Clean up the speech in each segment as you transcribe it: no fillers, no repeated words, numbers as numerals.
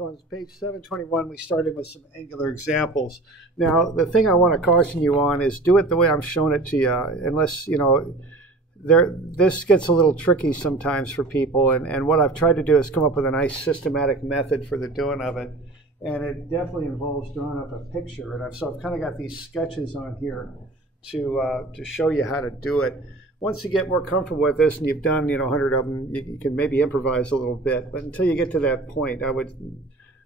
So on page 721, we started with some angular examples. Now, the thing I want to caution you on is do it the way I'm showing it to you, unless, you know, this gets a little tricky sometimes for people. And what I've tried to do is come up with a nice systematic method for the doing of it. And it definitely involves drawing up a picture. And so I've kind of got these sketches on here to show you how to do it. Once you get more comfortable with this and you've done, you know, 100 of them, you can maybe improvise a little bit. But until you get to that point, I would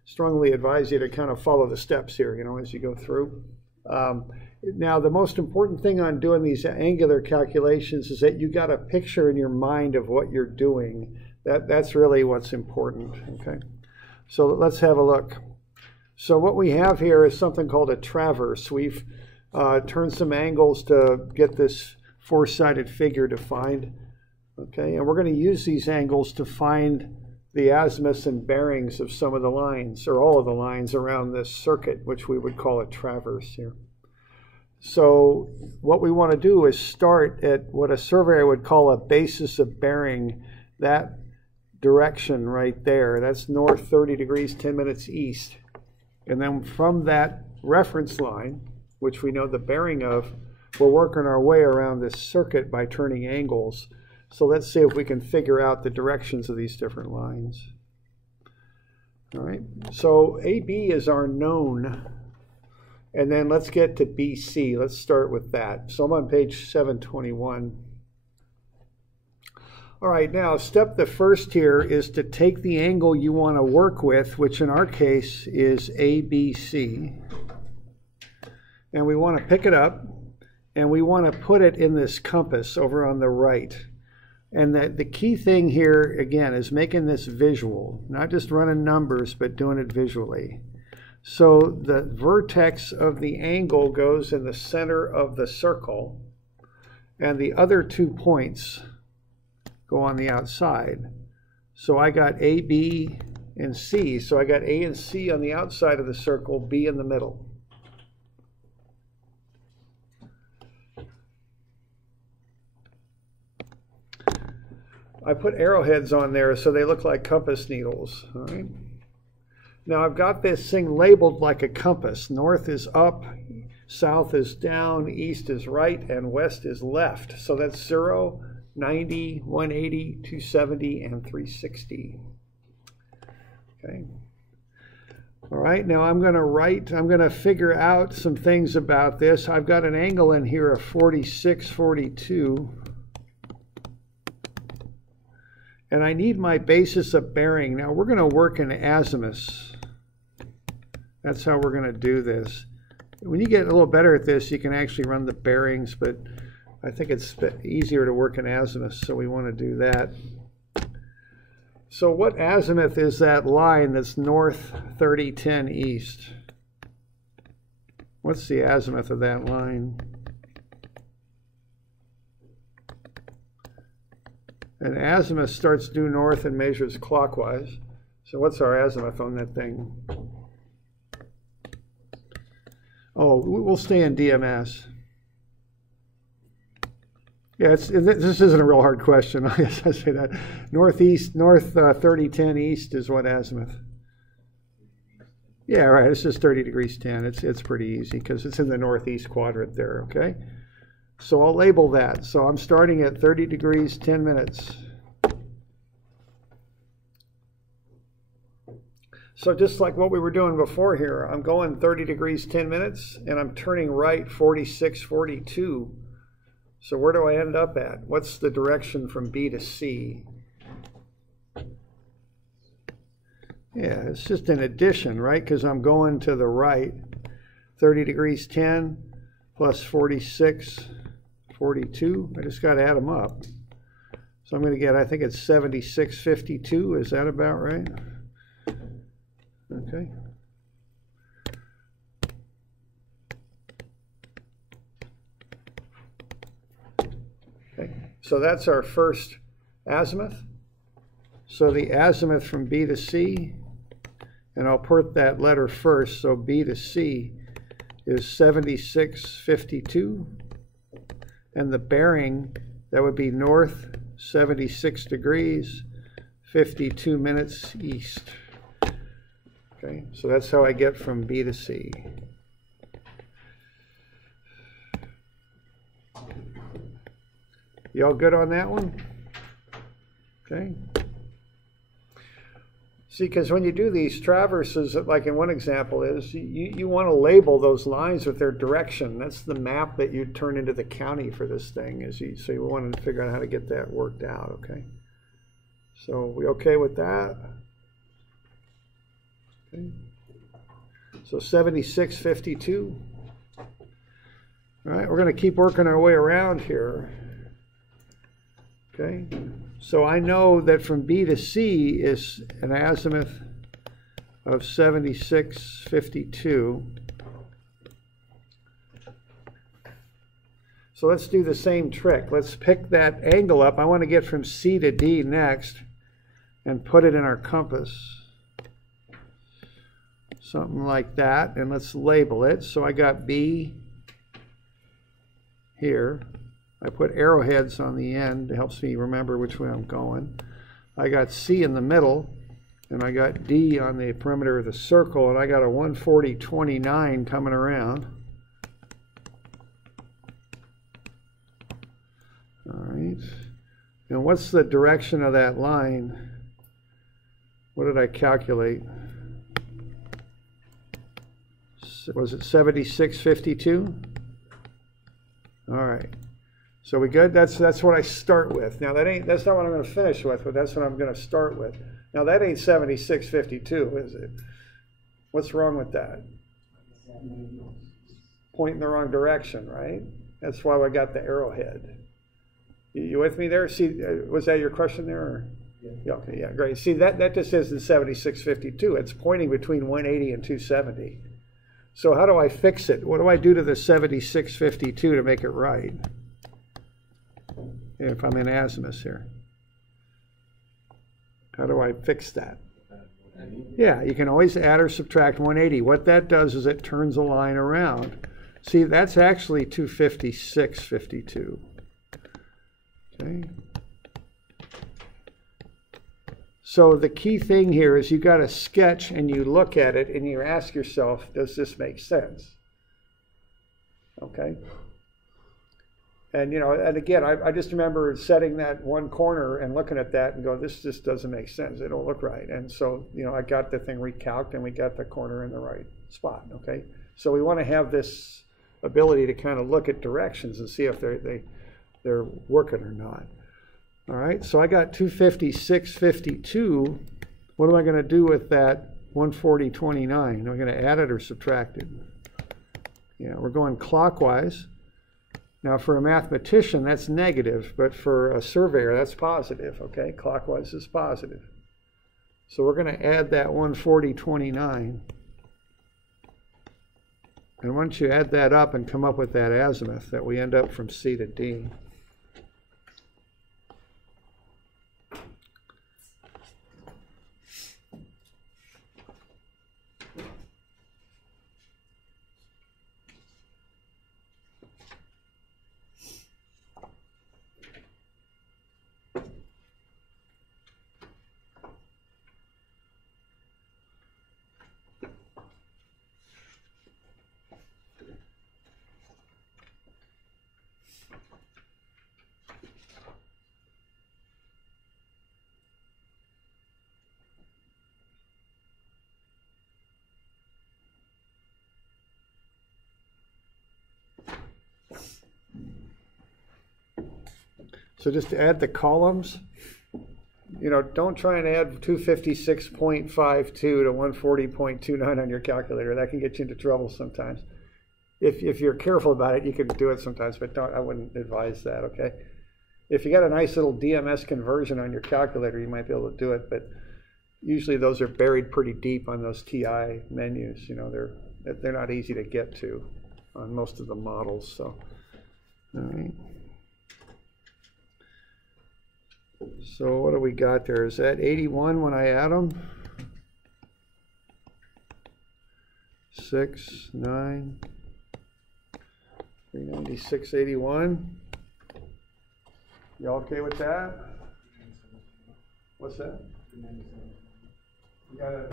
strongly advise you to kind of follow the steps here, you know, as you go through. Now, the most important thing on doing these angular calculations is that you got a picture in your mind of what you're doing. That's really what's important, okay? So let's have a look. So what we have here is something called a traverse. We've turned some angles to get this four-sided figure defined, okay? And we're going to use these angles to find the azimuths and bearings of some of the lines, or all of the lines around this circuit, which we would call a traverse here. So what we want to do is start at what a surveyor would call a basis of bearing, that direction right there. That's north 30 degrees, 10 minutes east. And then from that reference line, which we know the bearing of, we're working our way around this circuit by turning angles. So let's see if we can figure out the directions of these different lines. All right, so AB is our known. And then let's get to BC. Let's start with that. So I'm on page 721. All right, now the first here is to take the angle you want to work with, which in our case is ABC. And we want to pick it up, and we want to put it in this compass over on the right. And the key thing here, again, is making this visual, not just running numbers, but doing it visually. So the vertex of the angle goes in the center of the circle, and the other 2 points go on the outside. So I got A, B, and C. So I got A and C on the outside of the circle, B in the middle. I put arrowheads on there so they look like compass needles. All right. Now I've got this thing labeled like a compass. North is up, south is down, east is right, and west is left. So that's 0, 90, 180, 270, and 360. Okay. All right, now I'm going to figure out some things about this. I've got an angle in here of 46, 42. And I need my basis of bearing. Now we're going to work in azimuths. That's how we're going to do this. When you get a little better at this, you can actually run the bearings, but I think it's easier to work in azimuths, so we want to do that. So what azimuth is that line that's north 30, 10 east? What's the azimuth of that line? And azimuth starts due north and measures clockwise. So what's our azimuth on that thing? Oh, we'll stay in DMS. Yeah, this isn't a real hard question. I guess I say that. North 30, 10 east is what azimuth? Yeah, right. It's just 30 degrees 10. It's pretty easy because it's in the northeast quadrant there, okay? So I'll label that. So I'm starting at 30 degrees, 10 minutes. So just like what we were doing before here, I'm going 30 degrees, 10 minutes, and I'm turning right 46, 42. So where do I end up at? What's the direction from B to C? Yeah, it's just an addition, right? Because I'm going to the right. 30 degrees, 10 plus 46, 42. I just got to add them up. So I'm going to get, I think it's 76.52. Is that about right? Okay. Okay. So that's our first azimuth. So the azimuth from B to C, and I'll put that letter first, so B to C is 76.52. And the bearing, that would be north 76 degrees, 52 minutes east. Okay, so that's how I get from B to C. You all good on that one? Okay. See, because when you do these traverses, like in one example is, you want to label those lines with their direction. That's the map that you turn into the county for this thing. So you want to figure out how to get that worked out, okay? So we okay with that? Okay. So 7652. All right, we're going to keep working our way around here. Okay, so I know that from B to C is an azimuth of 7652. So let's do the same trick. Let's pick that angle up. I want to get from C to D next and put it in our compass. Something like that. And let's label it. So I got B here. I put arrowheads on the end. It helps me remember which way I'm going. I got C in the middle, and I got D on the perimeter of the circle, and I got a 140-29 coming around. All right. And what's the direction of that line? What did I calculate? Was it 7652? All right. So we good? That's what I start with. Now that's not what I'm going to finish with, but that's what I'm going to start with. Now that ain't 7652, is it? What's wrong with that? Point in the wrong direction, right? That's why I got the arrowhead. You with me there? See, was that your question there? Or? Yeah. Okay, yeah, great. See, that just isn't 7652. It's pointing between 180 and 270. So how do I fix it? What do I do to the 7652 to make it right? If I'm in azimuth here, how do I fix that? Yeah, you can always add or subtract 180. What that does is it turns a line around. See, that's actually 256.52. Okay. So the key thing here is you got a sketch and you look at it and you ask yourself, does this make sense? Okay. And, you know, and again, I just remember setting that one corner and looking at that and go, this just doesn't make sense. It don't look right. And so, you know, I got the thing recalced and we got the corner in the right spot, okay? So we want to have this ability to kind of look at directions and see if they're working or not. All right, so I got 256.52. What am I going to do with that 140.29? Am I going to add it or subtract it? Yeah, we're going clockwise. Now, for a mathematician, that's negative, but for a surveyor, that's positive, okay? Clockwise is positive. So we're going to add that 140.29. And once you add that up and come up with that azimuth, that we end up from C to D. So just to add the columns, you know, don't try and add 256.52 to 140.29 on your calculator. That can get you into trouble sometimes. If you're careful about it, you can do it sometimes, but I wouldn't advise that, okay? If you got a nice little DMS conversion on your calculator, you might be able to do it, but usually those are buried pretty deep on those TI menus. You know, they're not easy to get to on most of the models, so, all right. So what do we got there? Is that 81 when I add them? 6, 9, 396.81. You all okay with that? What's that? You got it.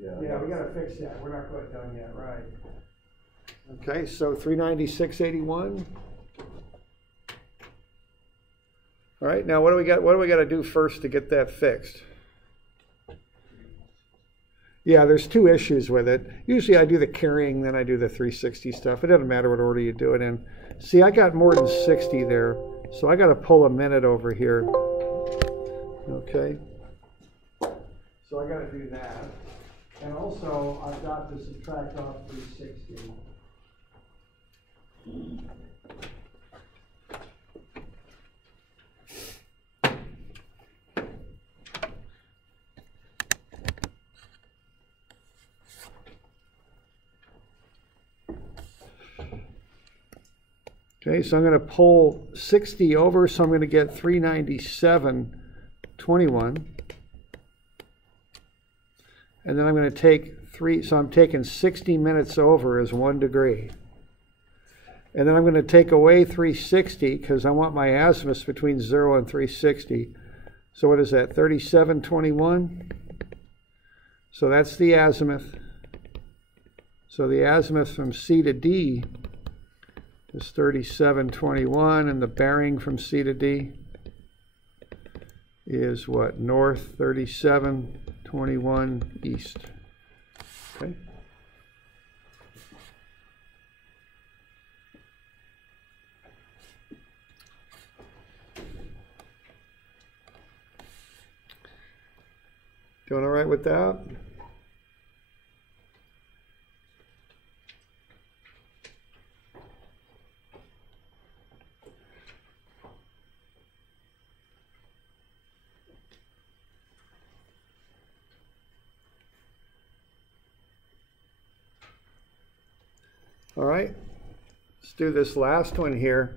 Yeah. we got to fix that. We're not quite done yet, right? Okay, so 396.81. All right, now what do we got? What do we got to do first to get that fixed? Yeah, there's two issues with it. Usually I do the carrying, then I do the 360 stuff. It doesn't matter what order you do it in. See, I got more than 60 there, so I got to pull a minute over here. Okay. So I got to do that. And also, I've got to subtract off 360. Okay, so I'm going to pull 60 over, so I'm going to get 397.21. And then I'm going to take so I'm taking 60 minutes over as 1 degree. And then I'm going to take away 360 because I want my azimuths between 0 and 360. So what is that, 37.21? So that's the azimuth. So the azimuth from C to D is 37.21, and the bearing from C to D is what? North 37.21 east. Okay. Doing all right with that? All right, let's do this last one here.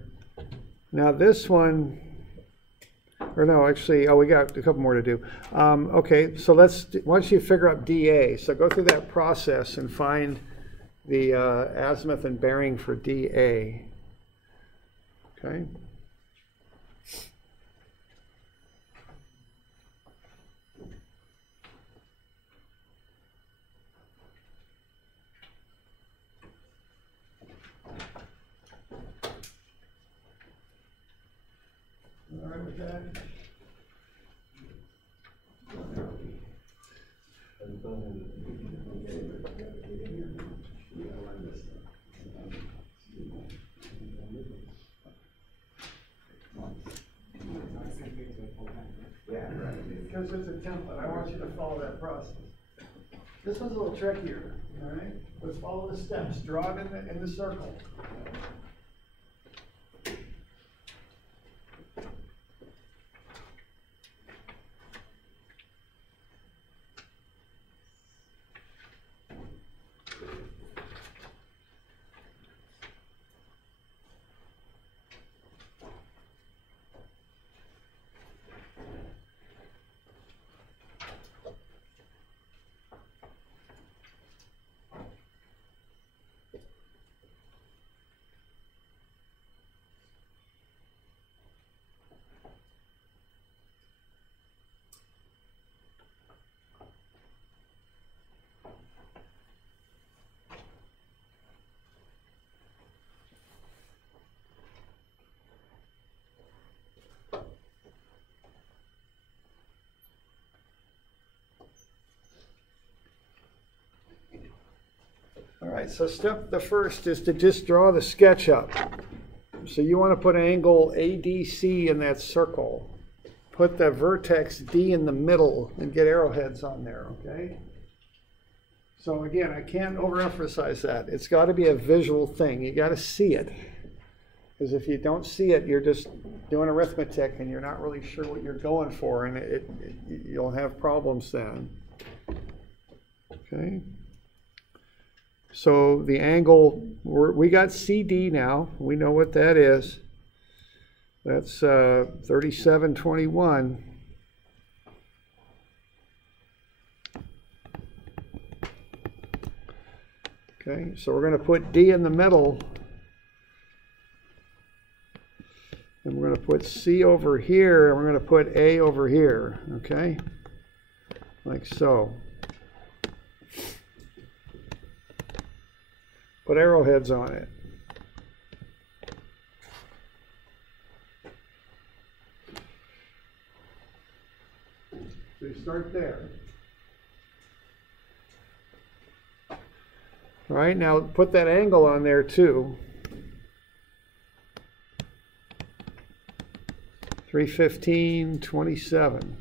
Now this one, or no, actually, oh, we got a couple more to do. Okay, so once you figure out DA, so go through that process and find the azimuth and bearing for DA. Okay. All right with that? Yeah, right. Because it's a template. I want you to follow that process. This one's a little trickier. All right. Let's follow the steps. Draw it in the circle. All right, so the first is to just draw the sketch up. So you want to put angle ADC in that circle. Put the vertex D in the middle and get arrowheads on there, okay? So again, I can't overemphasize that. It's got to be a visual thing. You got to see it. Because if you don't see it, you're just doing arithmetic and you're not really sure what you're going for, and you'll have problems then. Okay. So the angle, we got CD now. We know what that is. That's 37.21. Okay, so we're going to put D in the middle. And we're going to put C over here, and we're going to put A over here, okay? Like so. Put arrowheads on it. So you start there. All right, now put that angle on there too. 315.27.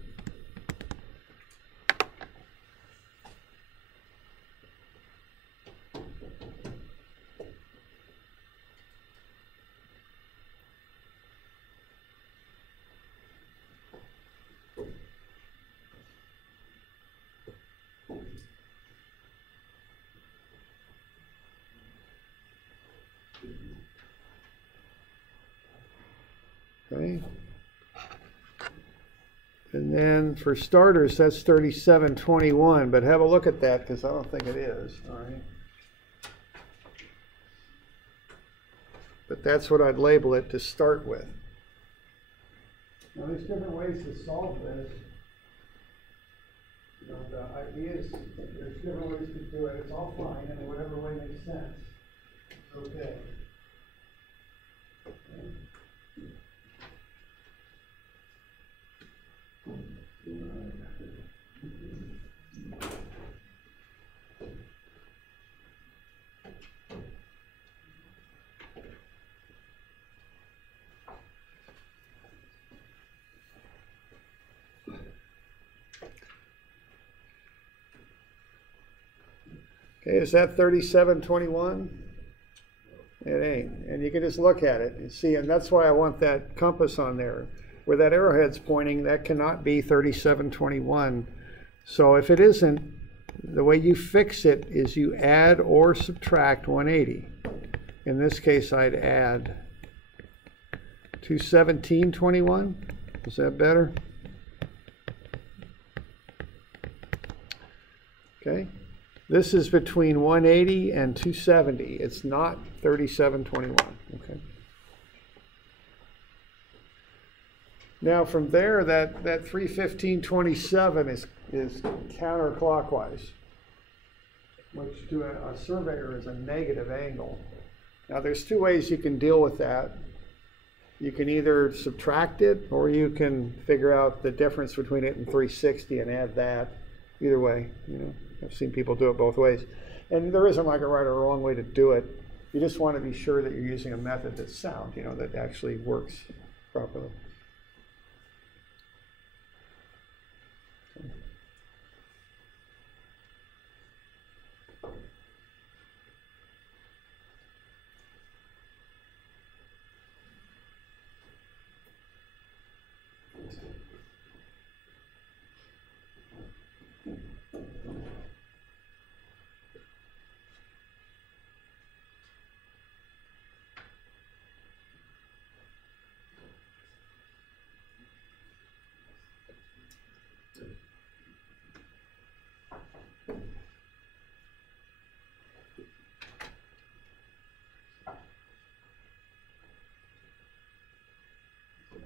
Okay. And then for starters, that's 37.21, but have a look at that because I don't think it is. All right. But that's what I'd label it to start with. Now there's different ways to solve this. You know, the idea is there's different ways to do it. It's all fine, and whatever way makes sense. It's okay. Okay, is that 37.21? It ain't. And you can just look at it and see, and that's why I want that compass on there. Where that arrowhead's pointing, that cannot be 37.21. So if it isn't, the way you fix it is you add or subtract 180. In this case, I'd add 217.21. Is that better? Okay. This is between 180 and 270. It's not 37.21. Okay. Now from there, that 315.27 is counterclockwise, which to a surveyor is a negative angle. Now there's two ways you can deal with that. You can either subtract it, or you can figure out the difference between it and 360 and add that. Either way, you know, I've seen people do it both ways. And there isn't like a right or wrong way to do it. You just want to be sure that you're using a method that's sound, you know, that actually works properly.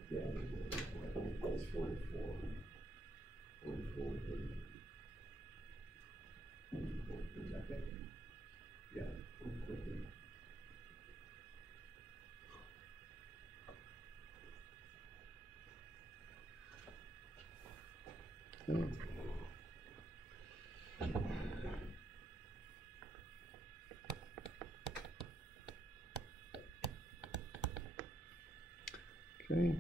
Yeah, it's 44. 44. Okay. Yeah. Okay.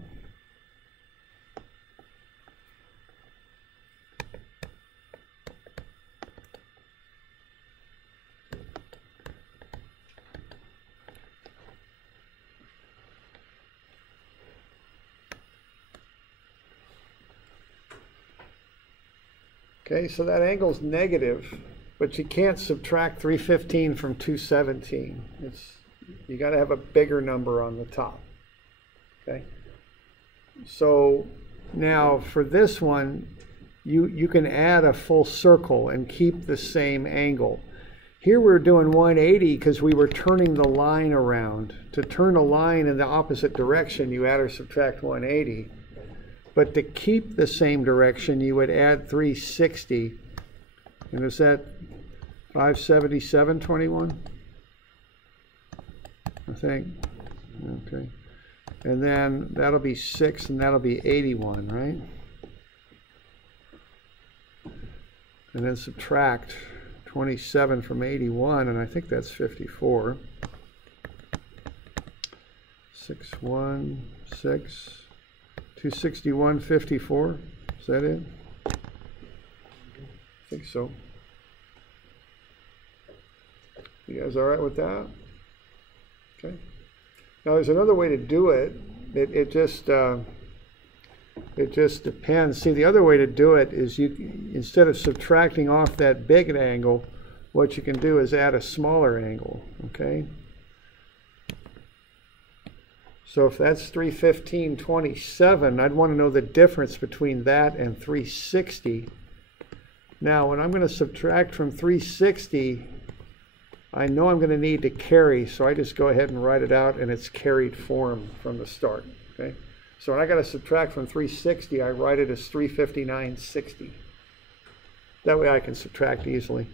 Okay, so that angle's negative, but you can't subtract 315 from 217. You got to have a bigger number on the top. Okay. So now for this one, you can add a full circle and keep the same angle. Here we're doing 180 because we were turning the line around. To turn a line in the opposite direction, you add or subtract 180. But to keep the same direction, you would add 360. And is that 577.21? think. Okay. And then that'll be 6, and that'll be 81, right? And then subtract 27 from 81, and I think that's 54. 616, 261, 54. Is that it? I think so. You guys all right with that? Okay. Now there's another way to do it. It just depends. See, the other way to do it is instead of subtracting off that big angle, what you can do is add a smaller angle. Okay. So if that's 315.27, I'd want to know the difference between that and 360. Now, when I'm going to subtract from 360, I know I'm going to need to carry, so I just go ahead and write it out in its carried form from the start. Okay. So when I got to subtract from 360, I write it as 359.60. That way I can subtract easily.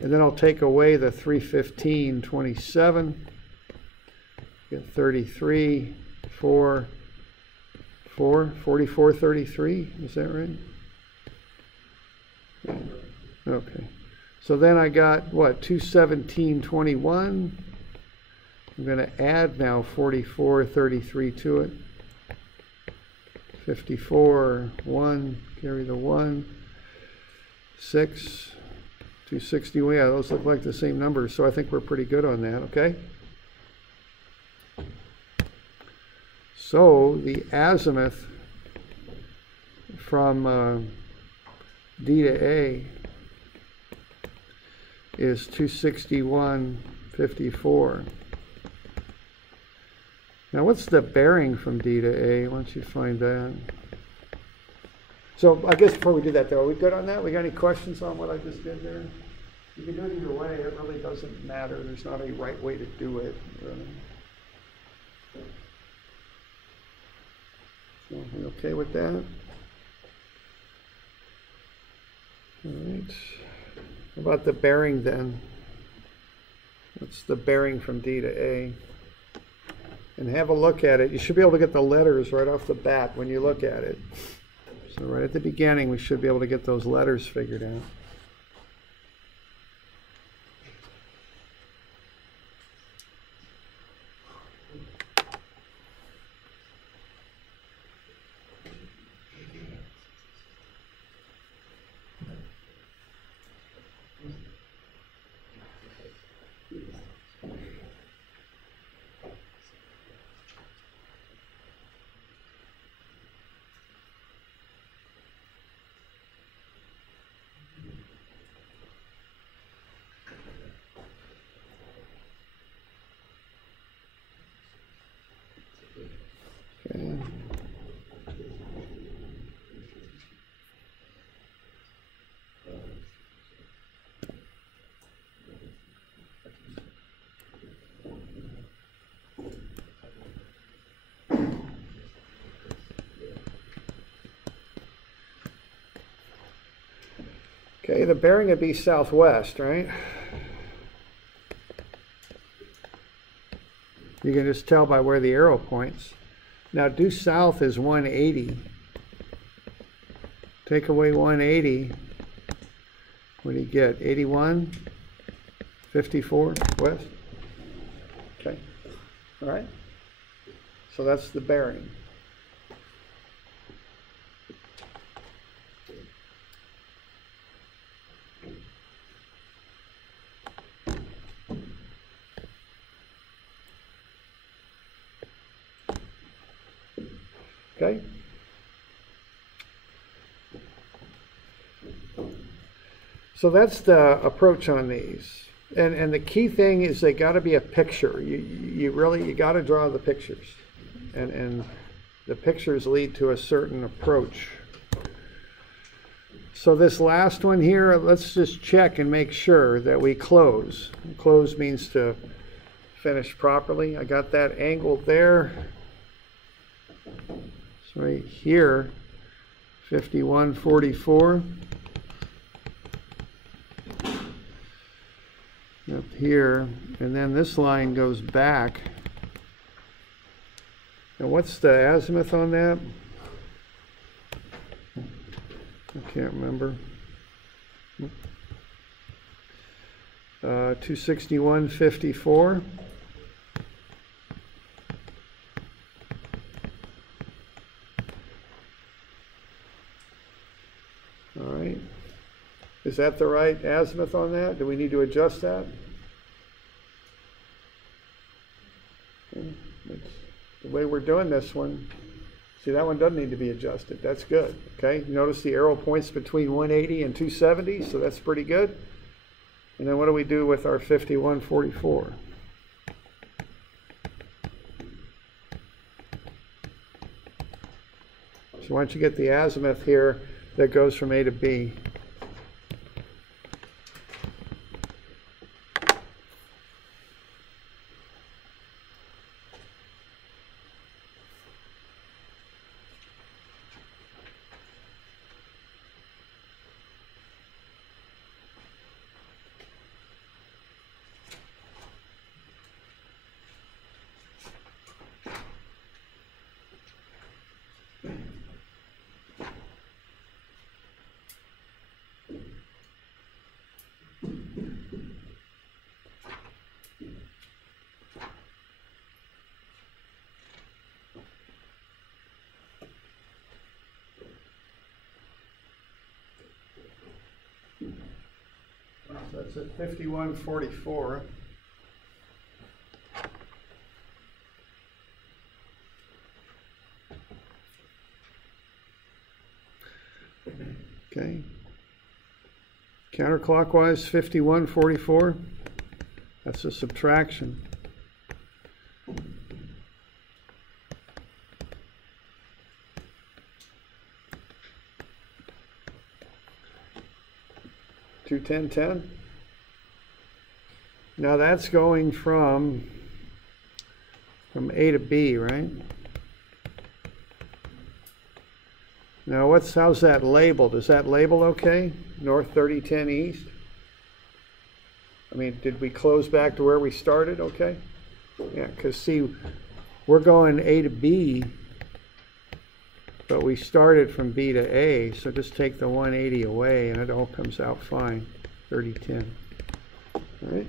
And then I'll take away the 315.27. Get 33, 4, 44.33. Is that right? Yeah. Okay. So then I got, what, 217.21. I'm going to add now 44.33 to it. 54, 1, carry the 1. 6, 260. Well, yeah, those look like the same numbers, so I think we're pretty good on that, okay? So the azimuth from D to A is 261.54. Now what's the bearing from D to A? Why don't you find that? So I guess before we do that though, are we good on that? We got any questions on what I just did there? You can do it either way. It really doesn't matter. There's not a right way to do it. So are we okay with that? All right. How about the bearing then? What's the bearing from D to A? And have a look at it. You should be able to get the letters right off the bat when you look at it. So right at the beginning, we should be able to get those letters figured out. Okay, the bearing would be southwest, right? You can just tell by where the arrow points. Now due south is 180. Take away 180. What do you get? 81? 54 west? Okay. All right. So that's the bearing. Okay. So that's the approach on these. And the key thing is they got to be a picture. You got to draw the pictures. And the pictures lead to a certain approach. So this last one here, let's just check and make sure that we close. Close means to finish properly. I got that angled there. So right here, 51.44. Up here, and then this line goes back And what's the azimuth on that? I can't remember. 261.54. All right. Is that the right azimuth on that? Do we need to adjust that? Okay. That's the way we're doing this one. See, that one doesn't need to be adjusted. That's good. Okay. Notice the arrow points between 180 and 270, so that's pretty good. And then what do we do with our 51.44? So why don't you get the azimuth here that goes from A to B? So that's at 51.44. Okay. Counterclockwise, 51.44. That's a subtraction. Two 10-10. Now that's going from A to B, right? Now how's that labeled? Is that label okay? North 3010 east? I mean, did we close back to where we started? Okay. Yeah, because see, we're going A to B, but we started from B to A, so just take the 180 away and it all comes out fine. 3010. All right.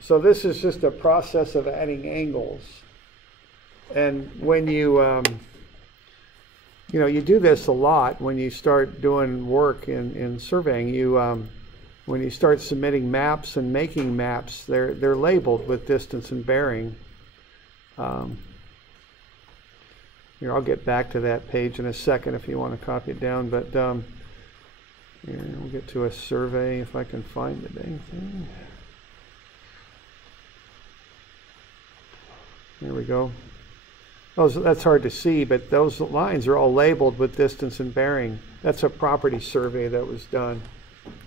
So this is just a process of adding angles. And when you you do this a lot when you start doing work in surveying. When you start submitting maps and making maps, they're labeled with distance and bearing. Here, I'll get back to that page in a second if you want to copy it down. But here, we'll get to a survey if I can find the dang thing. There we go. That's hard to see, but those lines are all labeled with distance and bearing. That's a property survey that was done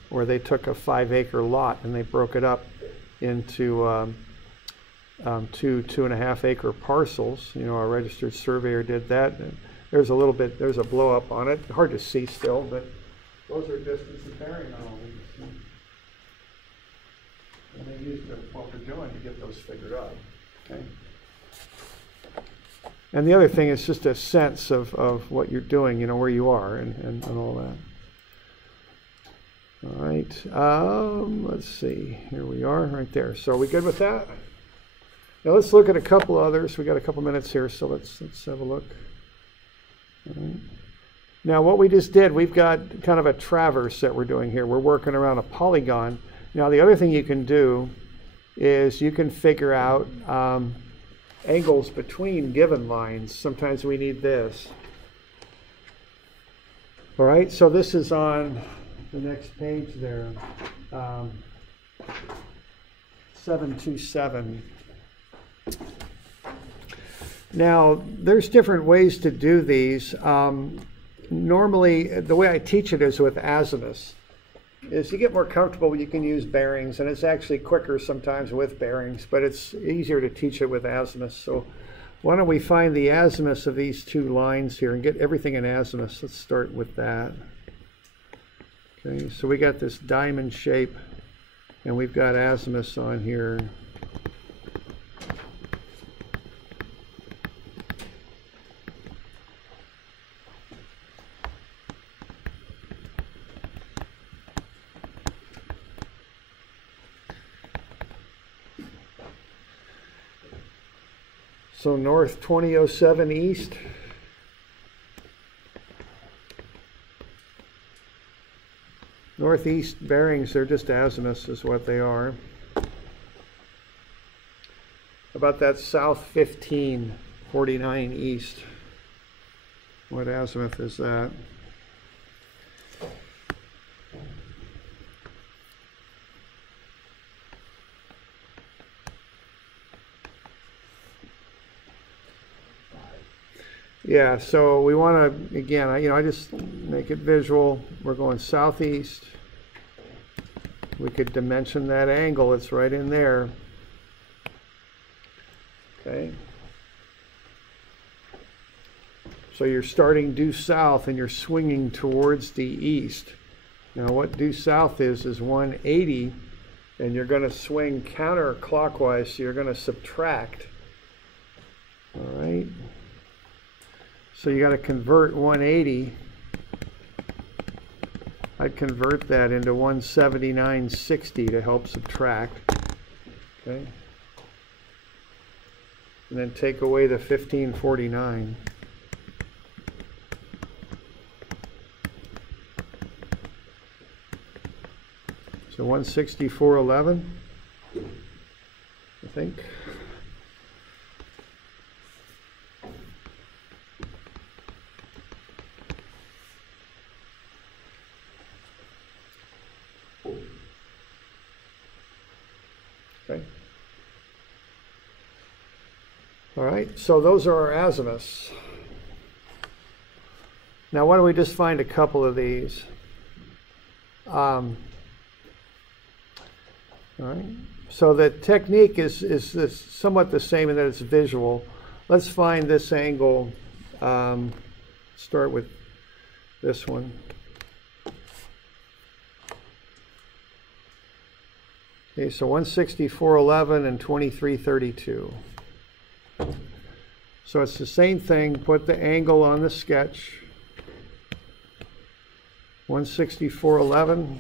where they took a 5-acre lot and they broke it up into two 2.5-acre parcels. You know, our registered surveyor did that. There's a blow up on it. Hard to see still, but those are distance and bearing on all these. And they used what we're doing to get those figured out. Okay. And the other thing is just a sense of what you're doing, you know, where you are and all that. All right, let's see. Here we are, right there. So are we good with that? Now let's look at a couple others. We got a couple minutes here, so let's have a look. All right. Now what we just did, we've got kind of a traverse that we're doing here. We're working around a polygon. Now the other thing you can do is you can figure out angles between given lines. Sometimes we need this. All right, so this is on the next page there, 727. Now, there's different ways to do these. Normally, the way I teach it is with azimuths. As you get more comfortable, you can use bearings, and it's actually quicker sometimes with bearings, but it's easier to teach it with azimuths. So why don't we find the azimuths of these two lines here and get everything in azimuths. Let's start with that. Okay, so we got this diamond shape And we've got azimuths on here. So north 2007 east. Northeast bearings, they're just azimuths is what they are. About that south 1549 east. What azimuth is that? Yeah, so we want to, again, I just make it visual. We're going southeast. We could dimension that angle. It's right in there. Okay. So you're starting due south and you're swinging towards the east. Now what due south is 180, and you're going to swing counterclockwise, so you're going to subtract. All right. So you got to convert 180. I'd convert that into 179.60 to help subtract. Okay. And then take away the 1549. So 164.11, I think. Okay. All right, so those are our azimuths. Now why don't we just find a couple of these? All right, so the technique is somewhat the same in that it's visual. Let's find this angle. Start with this one. Okay, so 164.11 and 23.32. So it's the same thing. Put the angle on the sketch. 164.11.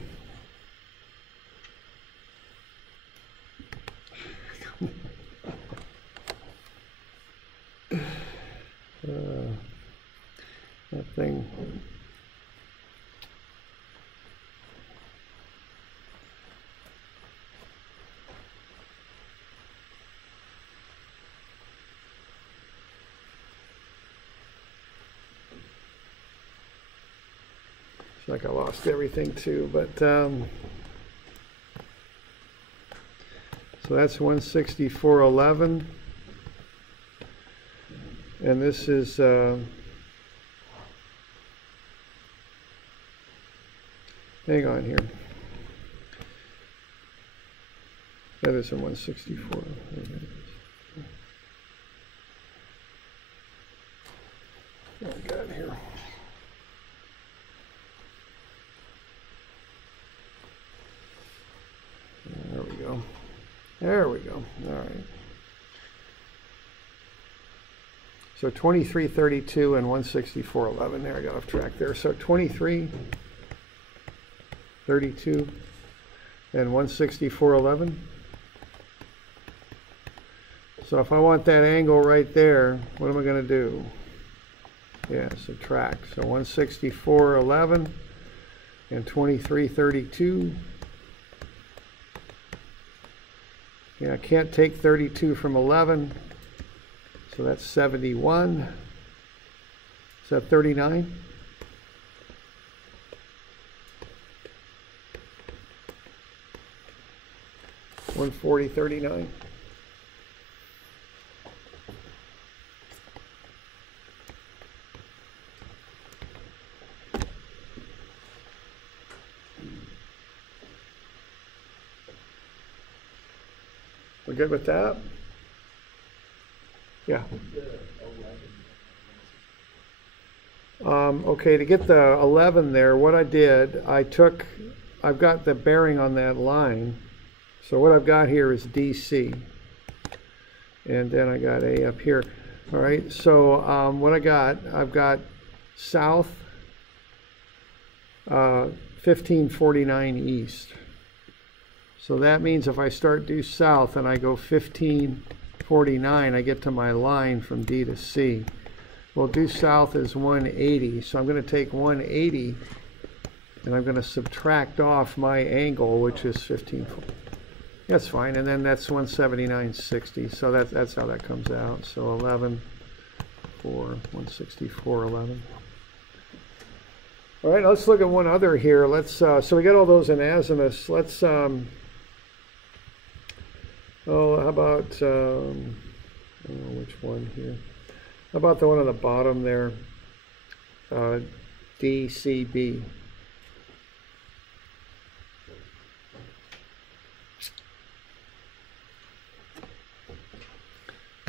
That thing. It's like I lost everything too, but so that's 164.11, and this is hang on here. That is a 164. Oh, I got it here. There we go. There we go. All right. So 23.32 and 164.11. There, I got off track there. So 23.32 and 164.11. So if I want that angle right there, what am I going to do? Yeah, subtract. So 164.11 and 23.32. Yeah, I can't take 32 from 11, so that's 71. Is that 39? $140.39. We're good with that? Yeah. Okay, to get the 11 there, what I did, I've got the bearing on that line, So what I've got here is DC. And then I got A up here. All right, so what I've got south 1549 east. So that means if I start due south and I go 1549, I get to my line from D to C. Well, due south is 180, so I'm going to take 180 and I'm going to subtract off my angle, which is 1540. That's fine, and then that's 179.60, so that's how that comes out. So 11, 4, 164.11. All right, let's look at one other here. Let's so we got all those in azimuths. Let's how about I don't know which one here. How about the one on the bottom there? DCB.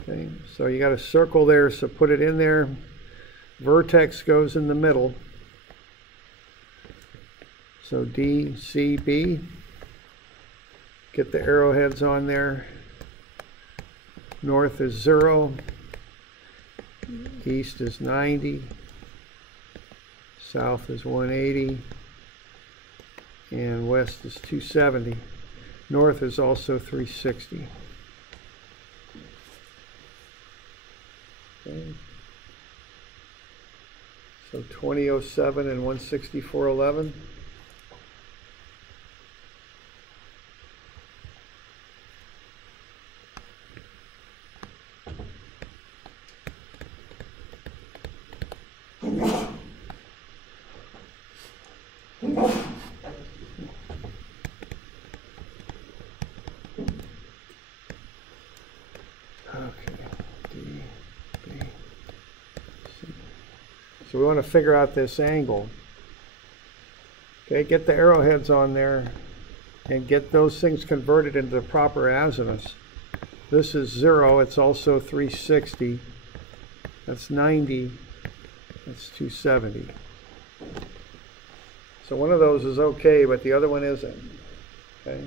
Okay, so you got a circle there, so put it in there. Vertex goes in the middle. So DCB. Get the arrowheads on there. North is 0. East is 90. South is 180. And west is 270. North is also 360. Okay. So 2007 and 164.11. So we want to figure out this angle. Okay, get the arrowheads on there and get those things converted into the proper azimuths. This is 0, it's also 360. That's 90, that's 270. So one of those is okay, but the other one isn't. Okay.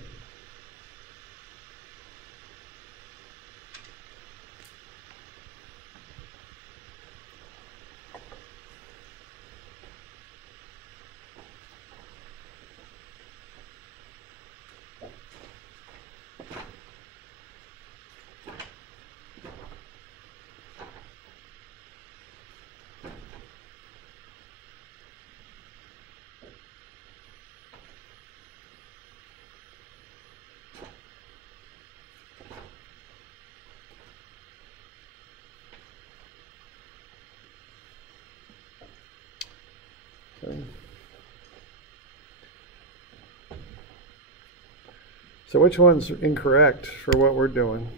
Okay. So which one's incorrect for what we're doing?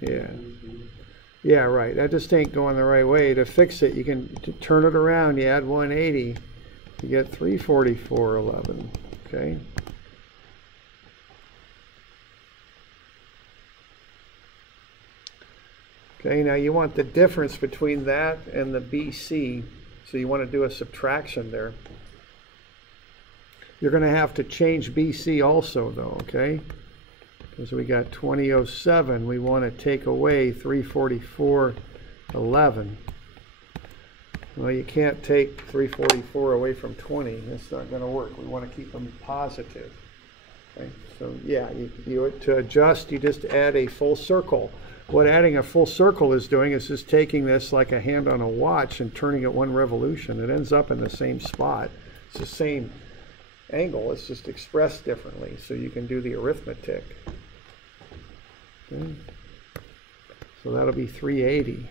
Yeah. Yeah, right. That just ain't going the right way. To fix it, you can turn it around. You add 180. You get 344.11. Okay. Okay, now you want the difference between that and the BC, so you want to do a subtraction there. You're going to have to change BC also, though, okay? Because we got 2007, we want to take away 344.11. Well, you can't take 344 away from 20. It's not going to work. We want to keep them positive. Okay? So, yeah, to adjust, you just add a full circle. What adding a full circle is doing is just taking this like a hand on a watch and turning it one revolution. It ends up in the same spot. It's the same angle. It's just expressed differently, so you can do the arithmetic. Okay. So that'll be 380.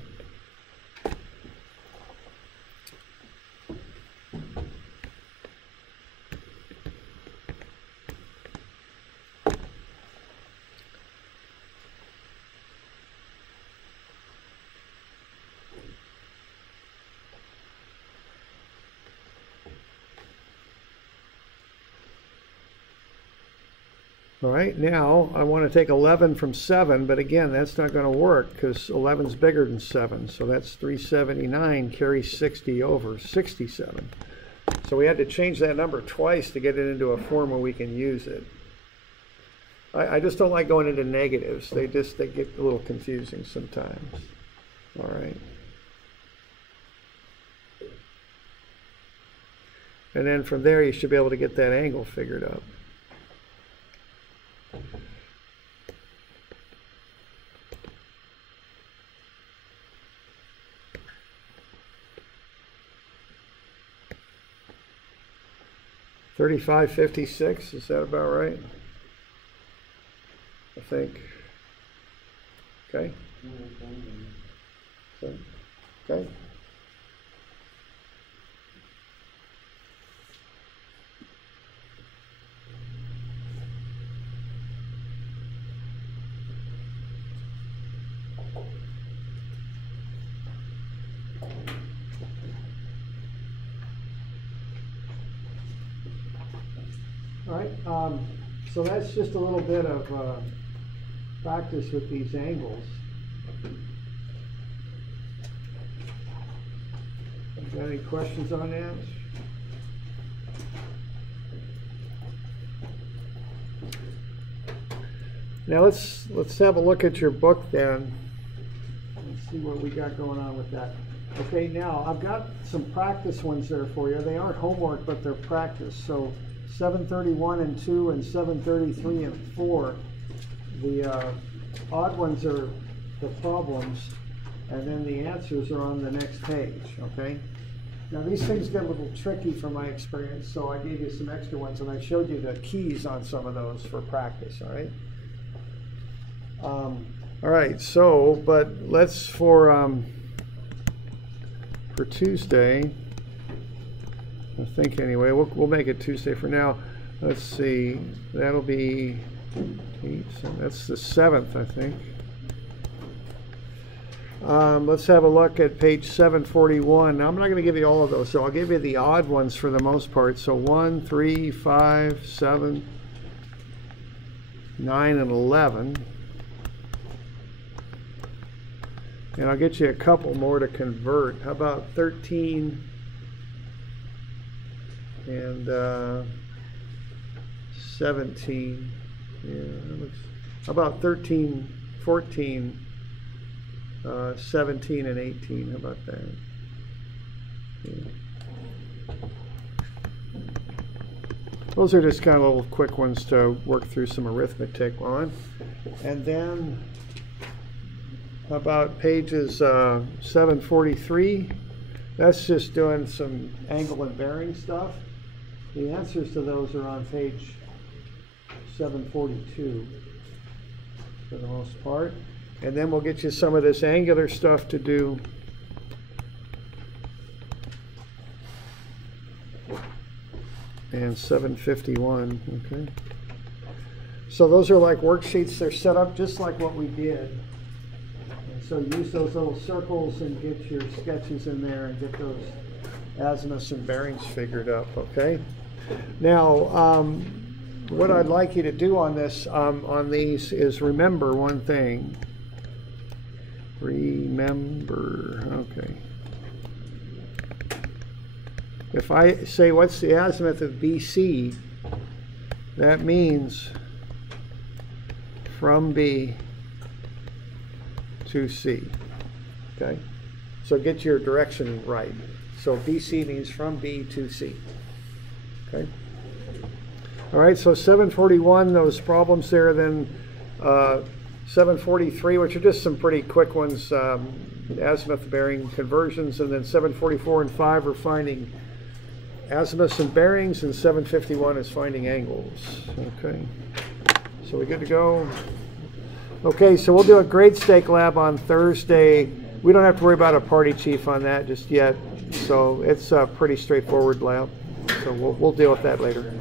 All right, now I want to take 11 from 7, but again, that's not going to work because 11 is bigger than 7. So that's 379, carry 60 over, 67. So we had to change that number twice to get it into a form where we can use it. I just don't like going into negatives. They get a little confusing sometimes. All right. And then from there, you should be able to get that angle figured up. $35.56, is that about right? I think. Okay. Okay. All right, so that's just a little bit of practice with these angles. Got any questions on that? Now let's have a look at your book then and see what we got going on with that. Okay, now I've got some practice ones there for you. They aren't homework, but they're practice. So 731 and 2 and 733 and 4. The odd ones are the problems, and then the answers are on the next page, okay? Now these things get a little tricky from my experience, so I gave you some extra ones, and I showed you the keys on some of those for practice, all right? All right, so, but let's, for Tuesday, I think anyway, we'll make it Tuesday for now. Let's see, that'll be 8, so that's the 7th, I think. Let's have a look at page 741. Now, I'm not going to give you all of those, so I'll give you the odd ones for the most part. So 1, 3, 5, 7, 9, and 11. And I'll get you a couple more to convert. How about 13 and 17? Yeah, how about 13, 14, 17, and 18? How about that? Yeah. Those are just kind of little quick ones to work through some arithmetic on. And then how about pages 743? That's just doing some angle and bearing stuff. The answers to those are on page 742 for the most part. And then we'll get you some of this angular stuff to do. And 751, okay. So those are like worksheets. They're set up just like what we did. So use those little circles and get your sketches in there and get those azimuths and bearings figured up, okay? Now, what I'd like you to do on this, on these, is remember one thing. Remember, okay. If I say, what's the azimuth of BC? That means from B to C, okay? So get your direction right. So BC means from B to C, okay? All right, so 741, those problems there, then 743, which are just some pretty quick ones, azimuth bearing conversions, and then 744 and 5 are finding azimuths and bearings, and 751 is finding angles, okay? So we good to go? Okay, so we'll do a grade stake lab on Thursday. We don't have to worry about a party chief on that just yet. So it's a pretty straightforward lab. So we'll deal with that later.